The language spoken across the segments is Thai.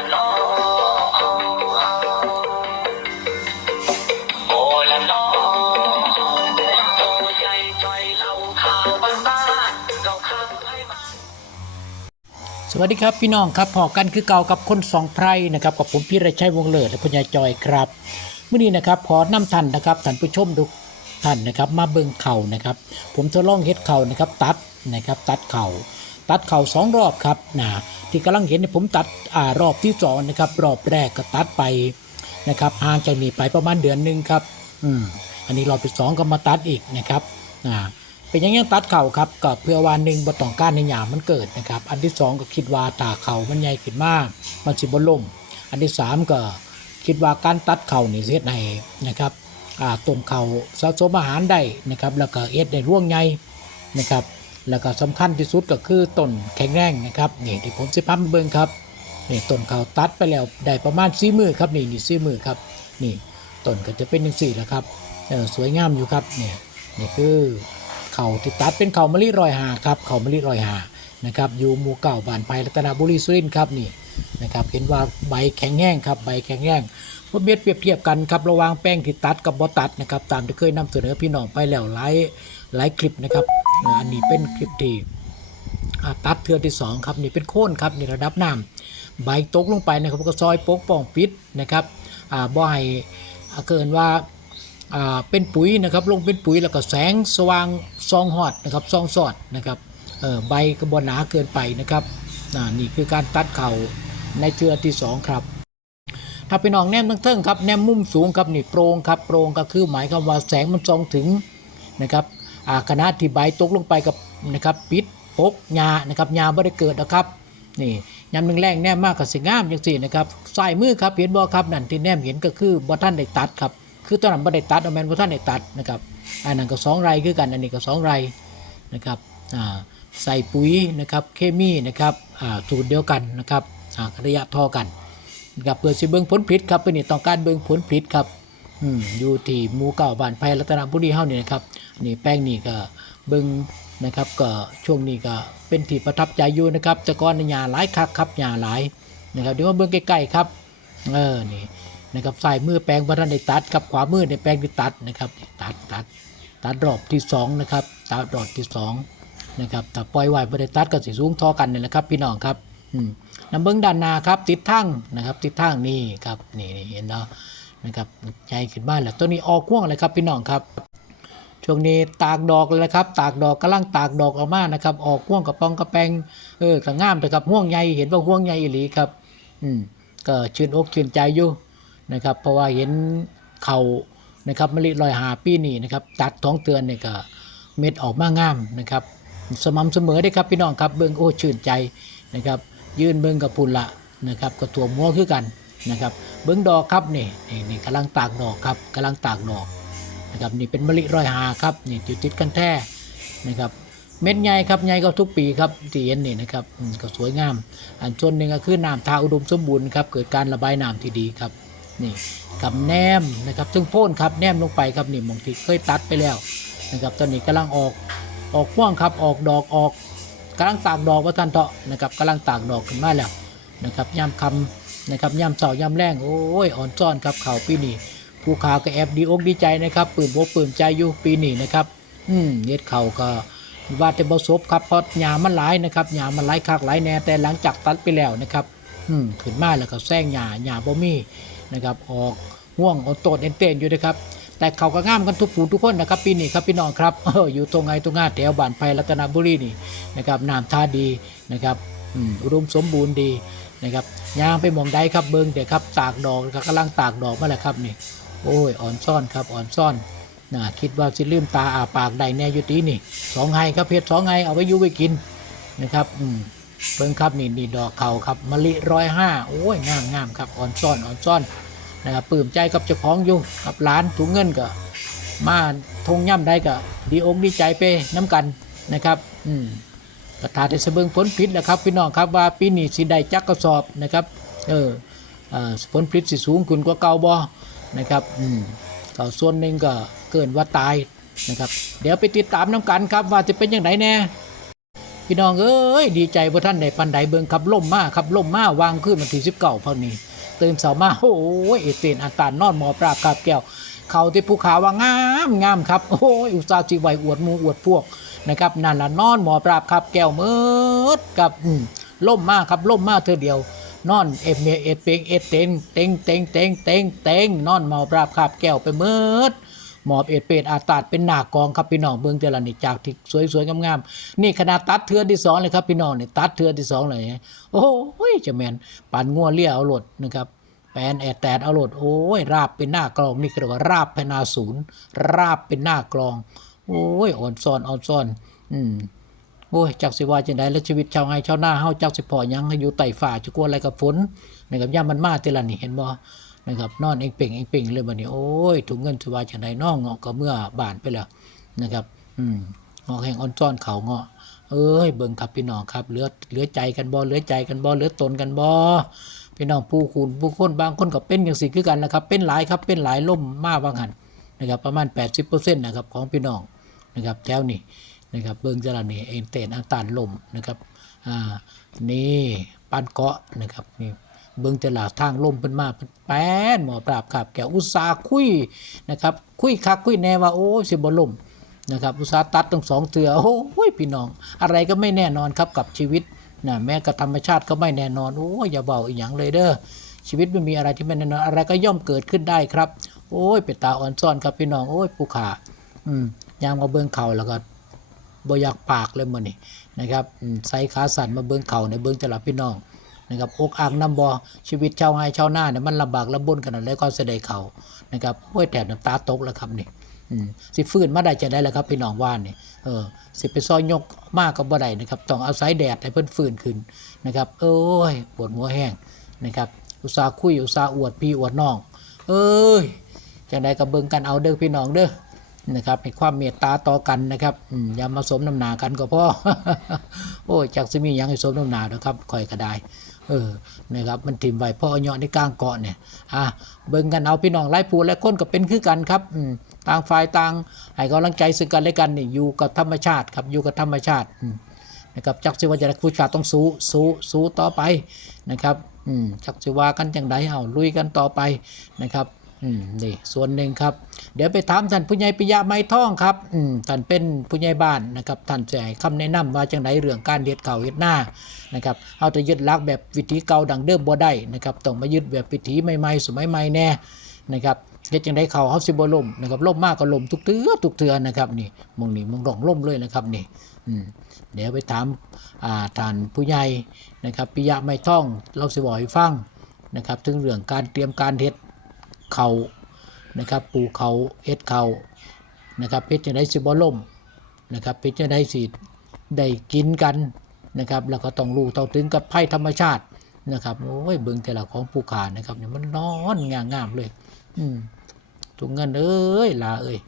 สวัสดีครับพี่น้องครับพอกันคือเก่ากับคนสองไพรนะครับกับผมพี่ไรชัยวงเลิศและพญายจอยครับเมื่อนี้นะครับขอนำท่านนะครับท่านผู้ชมทุกท่านนะครับ มาเบิ่งเข่านะครับ ผมทดลองเฮ็ดเข่านะครับ ตัดนะครับ ตัดเข่า ตัดเข่าสองรอบครับนะที่กำลังเห็นเนี่ยผมตัดอ่ารอบที่สองนะครับรอบแรกก็ตัดไปนะครับห่างจากนี้ไปประมาณเดือนหนึ่งครับอืมอันนี้รอบที่สองก็มาตัดอีกนะครับอ่าเป็นอยังยังตัดเข่าครับก็เพื่อวานหนึ่งบต้องการในหยามมันเกิดนะครับอันที่สองก็คิดว่าตาเข่ามันใหญ่ขึ้นมากมันสิบล่มอันที่สามก็คิดว่าการตัดเข่านี่เฮ็ดให้นะครับอ่าต้นเข่าสะสมอาหารได้นะครับแล้วก็เอ็ดได้ร่วงใหญ่นะครับ แล้วก็สำคัญที่สุดก็คือต้นแข็งแรงนะครับนี่ที่ผมสิพามเบิ่งครับนี่ต้นเขาตัดไปแล้วได้ประมาณ4มือครับนี่นี่4มือครับนี่ต้นก็จะเป็นจังซี่แหละครับเออสวยงามอยู่ครับนี่นี่คือเขาที่ตัดเป็นเขามะลิรอยหาครับเขามะลิรอยหานะครับอยู่หมู่เก่าบ้านไผ่รัตนบุรีสุรินทร์ครับนี่นะครับเห็นว่าใบแข็งแห้งครับใบแข็งแห้งเมื่อเบียดเปรียบเทียบกันครับระหว่างแป้งที่ตัดกับบอตัดนะครับตามที่เคยนำเสนอพี่น้องไปแล้วหลายหลายคลิปนะครับ อันนี้เป็นคลิปที่ตัดเทือที่สองครับนี่เป็นโค่นครับนี่ระดับน้ำใบตกลงไปนะครับก็ซอยปกป่องปิดนะครับบ่อ่าเกินว่าเป็นปุ๋ยนะครับลงเป็นปุ๋ยแล้วก็แสงสว่างซองหอดนะครับซองสอดนะครับใบกระบอหนาเกินไปนะครับนี่คือการตัดเข่าในเทือที่สองครับ ถ้าเป็นน้องแนมทั้งเทิงครับแนมมุมสูงครับนี่โปร่งครับโปร่งก็คือหมายความว่าแสงมันส่องถึงนะครับ อ่าขณะที่ใบตกลงไปกับนะครับปิดปกหญ้านะครับหญ้าไม่ได้เกิดนะครับนี่ยามหนึ่งแรงแนมมากกับสิงามอย่างสี่นะครับใส่มือครับเห็นบ่ครับนั่นที่แนมเห็นก็คือบ่ท่านได้ตัดครับคือตอนนั้นบ่ได้ตัดเอาแมนบ่ท่านได้ตัดนะครับอันนั้นก็สองไรคือกันอันนี้ก็สองไรนะครับอ่าใส่ปุ๋ยนะครับเคมีนะครับอ่าสูตรเดียวกันนะครับอ่าระยะท่อกันนะครับเพื่อสิเบิ่งผลผลิตครับเป็นนี่ต้องการเบิ่งผลผลิตครับ อืมอยู่ที่หมู่เก่าบ้านไผ่รัตนบุรีเฮานี่นะครับนี่แป้งนี่ก็เบิ่งนะครับก็ช่วงนี้ก็เป็นที่ประทับใจอยู่นะครับแต่ก่อนนี่หญ้าหลายคักครับหญ้าหลายนะครับเดี๋ยวมาเบิ่งใกล้ๆครับเออนี่นะครับใส่มือแปลงบ่ทันได้ตัดครับขวามือในแปลงที่ตัดนะครับตัดตัดตัดรอบที่สองนะครับตัดรอบที่สองนะครับถ้าปล่อยไว้บ่ได้ตัดก็สิสูงทอกันนี่แหละครับ พี่น้องครับอืมน้ำเบิ้งด้านหน้าครับ ติดทั้งนะครับ ติดทั้งนี่ครับนี่นี่เห็นเนาะ นะครับใหญ่ขึ้นบ้านแล้วตัวนี้ออกพ่วงเลยครับพี่น้องครับช่วงนี้ตากดอกเลยนะครับ ตากดอกกำลังตากดอกออกมานะครับ ออกพ่วงกระปองกระแปงเออกระง่ามแต่กับห่วงใหญ่เห็นว่าห่วงใหญ่อีหลีครับ อืมก็ชื่นอกชื่นใจอยู่นะครับ เพราะว่าเห็นเขานะครับมะลิลอยหาปีนี้นะครับ ตัดท้องเตือนเนี่ยก็เม็ดออกมางามนะครับ สม่ำเสมอได้ครับพี่น้องครับเบิ่งโอ้ชื่นใจนะครับ ยืนเบิ่งกับปุ่นละนะครับก็ตัวมัวคือกัน นะครับเบิ่งดอกครับนี่นี่นี่กำลังตากดอกครับกำลังตากดอกนะครับนี่เป็นมะลิร้อยหาครับนี่อยู่ติดกันแท้นะครับเม็ดใหญ่ครับใหญ่ก็ทุกปีครับที่เห็นนี่นะครับก็สวยงาม อันส่วนหนึ่งก็คือน้ำทาอุดมสมบูรณ์ครับเกิดการระบายน้ำที่ดีครับนี่กับแนมนะครับซึ่งโพ่นครับแนมลงไปครับนี่มองที่เคยตัดไปแล้วนะครับตอนนี้กำลังออกออกพ่วงครับออกดอกออกกำลังตากดอกว่าท่านเถาะนะครับกำลังตากดอกขึ้นมาแล้วนะครับย่ำคำ นะครับย่ำเสาย่ำแรงโอ้ยอ่อนซ้อนครับเขาปีนี้ผู้ขาวก็แอบดีอกดีใจนะครับปืนโบปืนใจอยู่ปีนี้นะครับอืมเย็ดเข่าก็ว่าแต่บศพครับเพราะหญ้ามันหลายนะครับหญ้ามันหลายคักหลายแน่แต่หลังจากตัดไปแล้วนะครับอืมขึ้นมาแล้วก็แซงหญ้าหญ้าบ่มีนะครับออกห่วงอดโตดเอ็นเต้นอยู่นะครับแต่เขาก็ง่ามกันทุกผู้ทุกคนนะครับปีนี้ครับพี่น้องครับเอออยู่ตรงไงตรงงาแถวบ้านไผ่รัตนบุรีนี่นะครับน้ำท่าดีนะครับอืมอุดมสมบูรณ์ดี นะครับยางไปหมองใดครับเบิ้งเดี๋ยวครับตากดอกครับกำลังตากดอกมาแล้วครับนี่โอ้ยอ่อนซ่อนครับอ่อนซ่อนนะคิดว่าสิลืมตาอาปากได้แน่อยุตินี่สองไห้ครับเพชรสองไห้เอาไว้ยูไว้กินนะครับอืมเบิ้งครับนี่นี่ดอกเขาครับมะลิร้อยห้าโอ้ยงามงามครับอ่อนซ่อนอ่อนซ่อนนะครับปลื้มใจกับเจ้าของอยู่กับร้านถุงเงินก็มาทงย่ำได้ก็ดีอกดีใจไปน้ำกันนะครับ อืม กระถาได้เสเบิงผลผลิตแหละครับพี่น้องครับว่าปีนี้สิได้จักกระสอบนะครับเออเอ่อผลผลิตสิสูงขึ้นกว่าเก่าบ่นะครับอืมก็ส่วนหนึ่งก็เกินว่าตายนะครับเดี๋ยวไปติดตามน้ำกันครับว่าจะเป็นอย่างไรแน่พี่น้องเอ้ยดีใจบ่ท่านได้ปันใดเบิงขับล่มมาขับล่มมาวางขึ้นวันที่19เก้าพิ่นนี้ตื่นเช้ามาโอ้ยเอเตนอาตานนอนหมอปราบกาบแก้วเขาที่ภูเขาว่างามงามครับโอ้ยอุตสาห์สิไวอวดมูอวดพวก นะครับนั่นละนอนหมอปราบครับแก้วมืดกับล่มมากครับล่มมากเธอเดียวนอนเอฟเมเอฟเปงเอฟเต็งเต็งเต็งเต็งเต็งเต็งนอนหมอปราบครับแก้วไปมืดหมอบเอ็ดเป็ดอาตาดเป็นหน้ากองครับพี่น้องเบื้องเจริญนี่จากที่สวยๆงามๆนี่ขนาดตัดเทือที่สองเลยครับพี่น้องนี่ตัดเทือที่สองเลยโอ้ยจะแมนปั่นงัวเลี้ยเอาหลดนะครับแปนแอดแตดเอาหลดโอ้ยราบเป็นหน้ากลองนี่ก็เรียกว่าราบพนาศูนย์ราบเป็นหน้ากลอง โอ้ยอ่อนซ่อนอ่อนซ่อน อืมโอ้ยจักสิว่าจังไดแล้วชีวิตชาวไร่ชาวนาเฮาจักสิพอหยังให้อยู่ใต้ฟ้าจะกลัวอะไรกับฝนนะครับย่ามมันมาแต่ละนี่เห็นบ่นะครับนอนเองเป่งเองเป่งเลยบัดนี้โอ้ยถุงเงินสิว่าจังไดน้องเงาะก็เมื่อบานไปแล้วนะครับ อืมงอกแห่งอ่อนซ้อนเขาเงาะเอ้ยเบิ่งครับพี่น้องครับเหลือเหลือใจกันบ่เหลือใจกันบ่เหลือตนกันบ่พี่น้องผู้คุณผู้คนบางคนก็เป็นจังซี่คือกันนะครับ เป็นหลายครับเป็นหลายล่มมาว่างั้นนะครับประมาณ 80%นะครับของพี่น้อง นะครับแถวนี้นะครับเบิ้องจระนี่เอ็นเตนอาตานลมนะครับอ่านี่ปานเกาะนะครับนี่เบิ้องจลาทางลมเป็นมาเป็นแป้นหมอปราบขับแกอุตสาคุยนะครับคุยคักคุยแน่ว่าโอ้ยสิบ่ลมนะครับอุตสาตัดตั้งสองเตือโอ้ยพี่น้อง อะไรก็ไม่แน่นอนครับกับชีวิตนะแม้กับธรรมชาติก็ไม่แน่นอนโอ้ยอย่าเบาอีหยังเลยเด้อชีวิตไม่มีอะไรที่ไม่แน่นอนอะไรก็ย่อมเกิดขึ้นได้ครับ โอ้ยเป็นตาอ่อนซ่อนครับพี่น้องโอ้ยผู้ขาอืม ยามมาเบิ้องเข่าแล้วก็บ่อยากปากเลยมื้อนี้นะครับใส่ขาสั่นมาเบิ่งเข่าในเบิ่งตลาดพี่น้องนะครับอกอ่างน้ำบ่ชีวิตชาวไร่ชาวนาเนี่ยมันลำบากลำบนขนาดแล้วก็เสด็จเขานะครับโอ้ยแถบน้ำตาตกแล้วครับนี่อืมสิฟื้นมาได้จะได้แล้วครับพี่น้องว่านนี่เออสิไปซอยยกมากก็บ่ได้นะครับต้องเอาศัยแดดให้เพิ่นฟื้นขึ้นนะครับโอ้ยปวดหัวแห้งนะครับอุตสาคุยอุตสาอวดพี่อวดน้อง เอ้ยจังไดก็เบิ่งกันเอาเด้อพี่น้องเด้อ นะครับให้ความเมตตาต่อกันนะครับอย่ามาสมน้ำหนากันก็พอโอ้ยจักสิมียังให้สมน้ำหนาเด้อครับคอยก็ได้เออนะครับมันถิ่มไว้พ่อเอาเหยาะในกลางเกาะเนี่ยอะเบิ่งกันเอาพี่น้องไล่ผูและคนก็เป็นคือกันครับต่างฝ่ายต่างให้กำลังใจซึ่งกันและกันนี่อยู่กับธรรมชาติครับอยู่กับธรรมชาตินะครับจักสิว่าจะผู้ชาต้องสู้สู้สู้ต่อไปนะครับจักสิว่ากันจังไดเอาลุยกันต่อไปนะครับ อืมนี่ส่วนหนึ่งครับ เดี๋ยวไปถามท่านผู้ใหญ่ปิยะไม้ท่องครับอืมท่านเป็นผู้ใหญ่บ้านนะครับท่านจะให้คำแนะนำว่าจังไดเรื่องการเฮ็ดเก่าวเฮ็ดหน้านะครับเอาแต่ยึดหลักแบบวิธีเก่าดังเดิมบ่ได้นะครับต้องมายึดแบบวิถีใหม่ๆสมัยใหม่แน่นะครับเฮ็ดจังไดเขาเฮาสิบ่ล่มนะครับล่มมากก็ล่มทุกเทื่อทุกเทื่อนะครับนี่มองนี่มองร่องล่มเลยนะครับนี่อืมเดี๋ยวไปถามอ่าท่านผู้ใหญ่นะครับปิยะไม้ท่องเราสิบอกให้ฟังนะครับถึงเรื่องการเตรียมการเฮ็ด เขานะครับปูเขาเอ็ดเขานะครับเพชรจะได้สิบล่มนะครับเพชรจะได้สิได้กินกันนะครับแล้วก็ต้องรู้เท่าถึงกับภัยธรรมชาตินะครับโอ้ยเบิ่งแต่ละของผู้ขานะครับเนี่ยมันนอนงามงามเลย อืมถุงเงินเอ้ยลาเอ้ย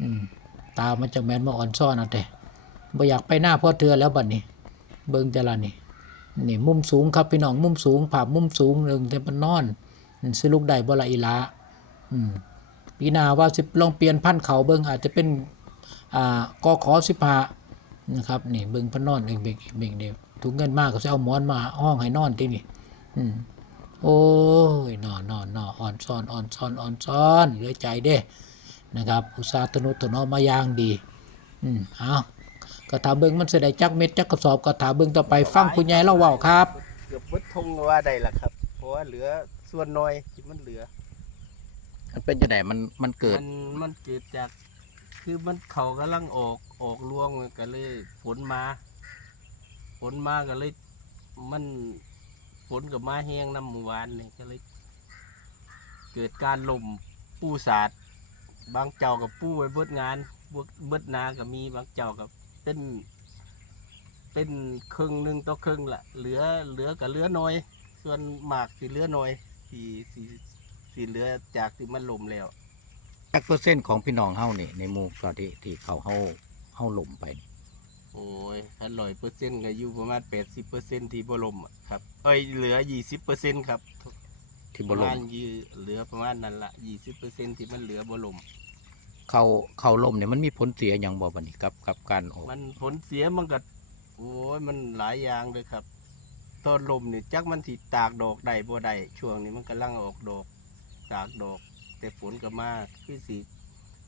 อืมตามันจะแมนมาอ่อนซ่อนเอาแต่บ่อยากไปหน้าพ่อเทือแล้วบัดนี้ เบิ่งแต่ละนี่นี่มุมสูงครับพี่น้องมุมสูงภาพมุมสูงเรื่งแต่มันนอนสิลูกได้บ่ละอีลา ปีหน้าว่าสิลองเปลี่ยนพันธ์เขาเบิ่งอาจจะเป็นอ่ากอขอสิบหานะครับนี่เบิ่งพนนอนเองเบ่งเบ่งเดียวถุงเงินมากก็จะเอาหมอนมาห้องให้นอนที่นี่โอ้ยนอนนอนนอนอ่อนซ้อนอ่อนซ้อนอ่อนซ้อนเหลือใจเด้นะครับ อุตสาห์ตนุตนอมมาอย่างดีอืมเอาก็ถาเบิ่งมันเสด็จจักเม็ดจักกระสอบก็ถาเบิ่งต่อไปฟังคุณยายเล่าว้าครับ เกือบเบิดทงว่าได้ล่ะครับ เพราะว่าเหลือส่วนน้อยที่มันเหลือ มันเป็นจังไดมันมันเกิด มันมันเกิดจาก คือมันเขากำลังออกออกรวงก็เลยฝนมาฝนมาก็เลย มันฝนกับมาแห้งน้ำหมู่วานนี่ก็เลย เกิดการล่มปูสาดบางเจ้ากับปูไว้เบิดงานบวกเบิดนาก็มีบางเจ้ากับเป็น เป็นครึ่งหนึ่งต่อครึ่งละเหลือเหลือกับเหลือน้อย ส่วนหมากสีเหลือน้อยสีสี สีเหลือจากที่มันล่มแล้วจักเปอร์เซ็นต์ของพี่น้องเฮานี่ในหมู่ก็ที่ที่เขาเฮาเฮาหล่มไปนี่โอ้ยถ้าร้อยเปอร์เซ็นต์ก็อยู่ประมาณแปดสิบเปอร์เซ็นต์ที่บ่ล่มอะครับ เอ้ยเหลือยี่สิบเปอร์เซ็นต์ครับที่ปบ่ระล่มามณยืเหลือประมาณนั้นละยี่สิบเปอร์เซ็นต์ที่มันเหลือบ่ล่มเขาเขาล่มเนี่ยมันมีผลเสียอย่างบ่บัดนี้กับกับการออกมันผลเสียมันก็โอ้ยมันหลายอย่างเลยครับ ต้นลมนี่จักมันสิตากดอกได้บ่ได้ช่วงนี้มันกำลังออกดอก ตากดอก แต่ฝนก็มาคือสิ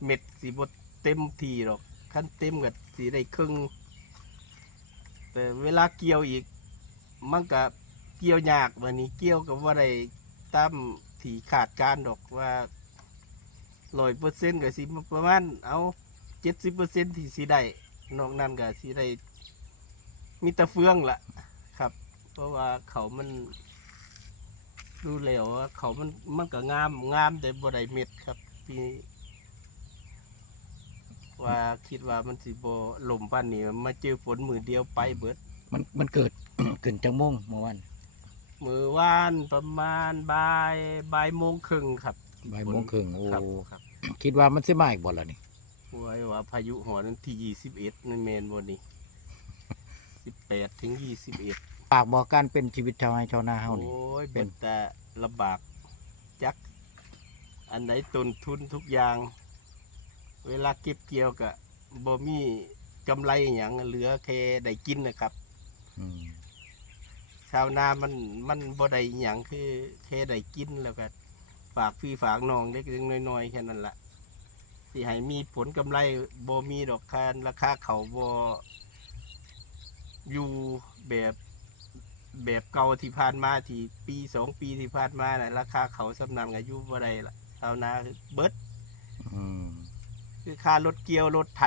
เม็ดสิบ่เต็มทีหรอกขั้นเต็มก็สิได้ครึ่งแต่เวลาเกี่ยวอีก มันก็เกี่ยวยากวันนี้เกี่ยวกับว่าได้ตามที่ขาดการดอกว่าร้อยเปอร์เซ็นต์ก็สิประมาณเอาเจ็ดสิบเปอร์เซ็นต์ที่สิได้นอกนั้นก็สิได้มีต่เฟืองละครับ เพราะว่าเขามัน ดูแล้วว่าเขามันมันก็งามงามแต่บ่ได้เม็ดครับพี่ว่าคิดว่ามันสิบ่ลมป้านนี้มาเจอฝนมือเดียวไปเบิด มันมันเกิดขึ้นจังโมงเมื่อวันมือว่านประมาณบ่ายบ่ายโมงครึ่งครับบ่ายโมงครึ่งโอ้ครับครับคิดว่ามันสิมาอีกบ่ล่ะนี่ไว้ว่าพายุหอนั้นที่ยี่สิบเอ็ดนั่นเมนบนนี้สิบแปดถึงยี่สิบเอ็ด ปากบอกการเป็นชีวิตชาวไร่ชาวนาเฮานี่ โอ้ยเป็เป็นนแต่ลำบากจัก อันไหนต้นทุนทุกอย่าง เวลาเก็บเกี่ยวกะบ่มีกำไรอหย่างเหลือแค่ได้กินนะครับอืมชาวนามันมันบ่ได้อหย่างคือแค่ได้กินแล้วก็ฝากพี่ฝากน้องเล็กๆน้อยๆแค่นั้นละสิให้มีผลกำไรบ่มีดอกคานราคาเขาวบ่อยู่แบบ แบบเก่าที่ผ่านมาที่ปีสองปีที่ผ่านมาน่ะราคาเขาสำนักอายุบ่ได้ละชาวนาคือเบิดอืมคือค่ารถเกี่ยวรถไถ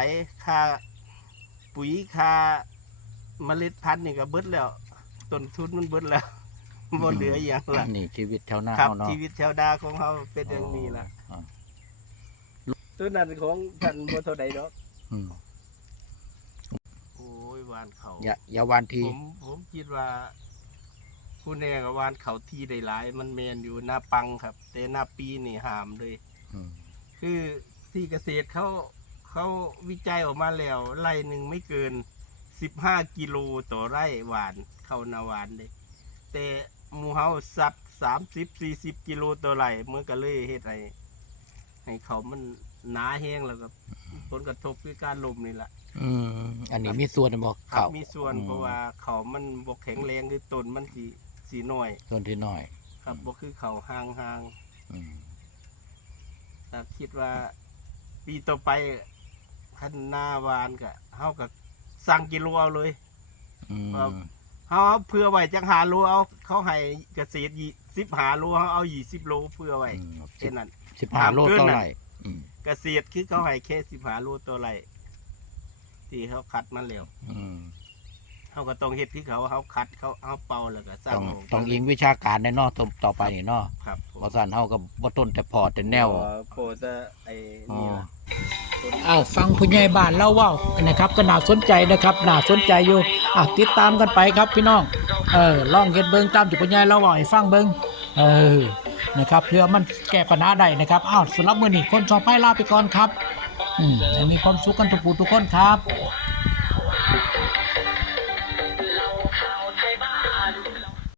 ค่าปุ๋ยค่าเมล็ดพันธุ์นี่ก็เบิดแล้วต้นทุนมันเบิดแล้วบ่เหลืออย่างละนี่ชีวิตชาวนาครับ เฮาเนาะชีวิตชาวนาของเขาเป็นอย่างนี้ละอ๋อตัวนั้นของท่านบ่เท่าใดดอกอืมโอ้ยหวานเขา อย่าอย่าวานที ผมผมคิดว่า ผู้แน่กับหวานเขาที่ได้หลาย มันแมนอยู่หน้าปังครับ แต่หน้าปีนี่หามเลย อืมคือที่เกษตรเขาเขาวิจัยออกมาแล้วไร่หนึ่งไม่เกินสิบห้ากิโลต่อไร่หวานเข้านาหวานเลยแต่หมูเฮาสัตว์สามสิบสี่สิบกิโลต่อไร่เมื่อก็เลยเฮ็ดให้ให้เขามันหนาแห้งแล้วก็ผลกระทบคือการลมนี่แหละ อืมอันนี้มีส่วนบ่ครับเขามีส่วนอืมเพราะว่าเขามันบกแข็งแรงคือต้นมันสี สีน้อยส่วนที่น้อย ครับบกคือเขาห่างห่างอืมๆแต่คิดว่า ปีต่อไปคันหน้าวานก็เฮาก็สั่งกิโลเอาเลย อืมครับ เฮาเอาเพื่อไว้จังหาโลเอา เขาให้เกษตรยี่สิบหาโลเฮาเอายี่สิบโลเพื่อไว้อืมแค่นั้น สิบห้าโลถามเกินเท่าน่ะไหร่อืมเกษตรคือเขาให้แค่สิบหาโลตัวไรที่เขาคัดมาแล้ว อืม เขาก็ต้องเฮ็ดที่เขาเขาคัดเขาเอาเป่าแล้วก็สร้างต้องโรงต้องอิงวิชาการในเนอกต่อไปนี่เนาะครับผมบ่ซั่นเฮาก็บ่ต้นแต่พอแต่แนว โปรแต่ไอ้นี่ล่ะ อ้าวฟังผู้ใหญ่บ้านเล่าเว่านะครับ ก็น่าสนใจนะครับน่าสนใจอยู่อะติดตามกันไปครับพี่น้องเออลองเฮ็ดเบิ่งตามที่ผู้ใหญ่เล่าเว่าให้ฟังเบิ่งเออนะครับเพื่อมันแก้ปัญหาได้นะครับอ้าวสำหรับมื้อนี้คนสองไปลาไปก่อนครับอืมให้มีความสุขกันทุกผู้ทุกคนครับ